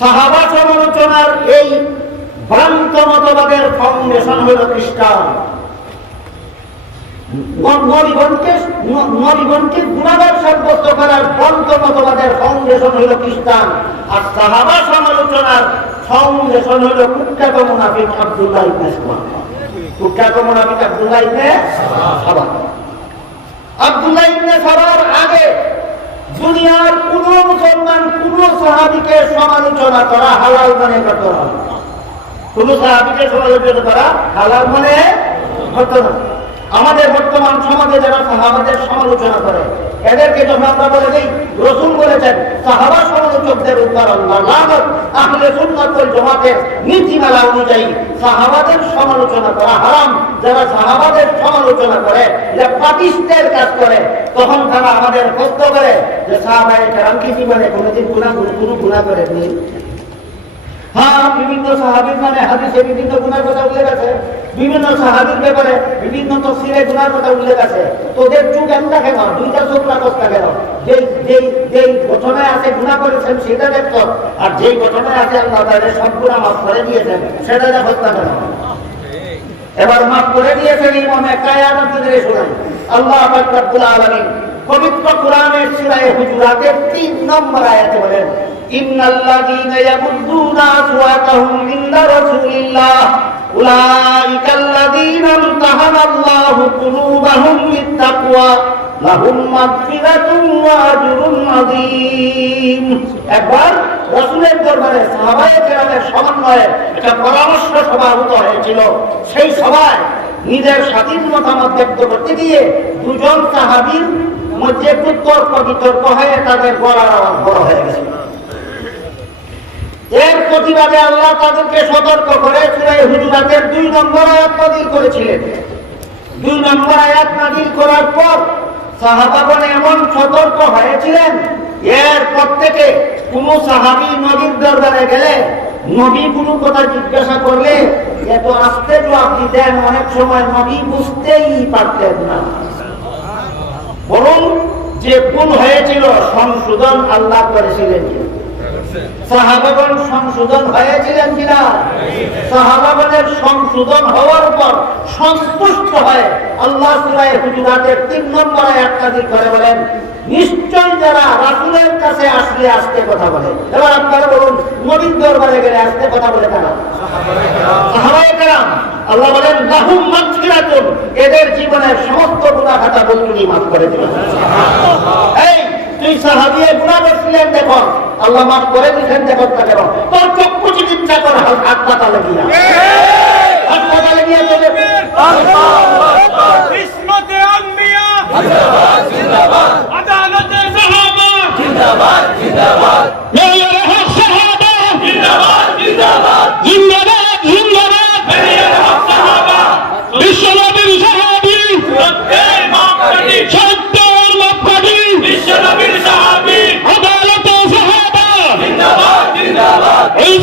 সাহাবা সমালোচনার এই ভ্রান্ত মতবাদের ফাউন্ডেশন হলো খ্রিস্টান। মরিগণকে মরিগণকে গুণাগার সাব্যস্ত করার ভ্রান্ত মতবাদের ফাউন্ডেশন হলো খ্রিস্টান। আর সাহাবা সমালোচনার ফাউন্ডেশন হলো কুখ্যাত মুনাফিক আব্দুল্লাহ ইবনে সাবা কুখ্যাত মুনাফিক আব্দুল্লাহ ইবনে সাবা আব্দুল্লাহ ইবনে সাবার আগে দুনিয়ার কোন মুসলমান, কোন সাহাবিকে সমালোচনা করা হালাল মানে করত না কোন সাহাবিকে সমালোচনা করা হালাল মনে আমাদের বর্তমান সমাজে যারা সাহাবাদের সমালোচনা করে, এদেরকে যখন আমরা বলে দিই, রসুল বলেছেন, সাহাবা সমালোচকদের ওয়াল জামাতের নীতিমালা অনুযায়ী সাহাবাদের সমালোচনা করা হারাম। যারা সাহাবাদের সমালোচনা করে যে পাপিষ্টের কাজ করে, তখন তারা আমাদের প্রশ্ন করে যে সাহাবায়ে কেরাম কি জীবনে কোনোদিন গুণা কেন এবার মাফ করে দিয়েছেন আল্লাহ পবিত্র কোরআনের সূরা হুজুরাতের 3 নম্বর আয়াতে বলেন, ইন্নাল্লাযীনা ইয়াগুদ্দুনা আসওয়াতাহুম রাসূলিল্লাহ কুলুবাহুম লাহুম মাগফিরাতুন ওয়া আজরুন আযীম। একবার দরবারে সাহাবায়ে কেরামের সমন্বয়ে একটা পরামর্শ সভা হতে হয়েছিল। সেই সভায় নিজের স্বাধীন মতামত ব্যক্ত করতে গিয়ে দুজন সাহাবীর মধ্যে একটু তর্ক বিতর্ক হয়ে তাদের গলার বড় হয়ে গেছে। এর প্রতিবাদে আল্লাহ তাদেরকে সতর্ক করে সুরাই হুজুরাতের দুই নম্বর আয়াত নাযিল করেছিলেন। দুই নম্বর আয়াত নাযিল করার পর সাহাবাগণ এমন সতর্ক হয়েছিলেন এরপর থেকে কোন সাহাবি নবীর দরবারে গেলে নবী কোনো কথা জিজ্ঞাসা করলে, এত আস্তে জবাব দিতেন, অনেক সময় নবী বুঝতেই পারতেন না। বরং যে ভুল হয়েছিল, সংশোধন আল্লাহ করেছিলেন সংশোধন হয়েছিলেন কিনা? সংশোধন হওয়ার পর সন্তুষ্ট হয়ে আল্লাহ তিন করে বলেন নিশ্চয় যারা রাসূলের কাছে আসলে আসতে কথা বলে। এবার আপনারা বলুন, নবীর দরবারে গেলে আসতে কথা বলে তারা এদের জীবনের সমস্ত গুনাহ খাতা বলতুনি মাফ করে দিবেন এই, তুই সাহাবিয়ে দেখো। আল্লাহ মাফ করে দিয়েছেন, দেখো তা কেন তোর চক্ষু চিকিৎসা কর হাসপাতালে গিয়া হাসপাতালে এই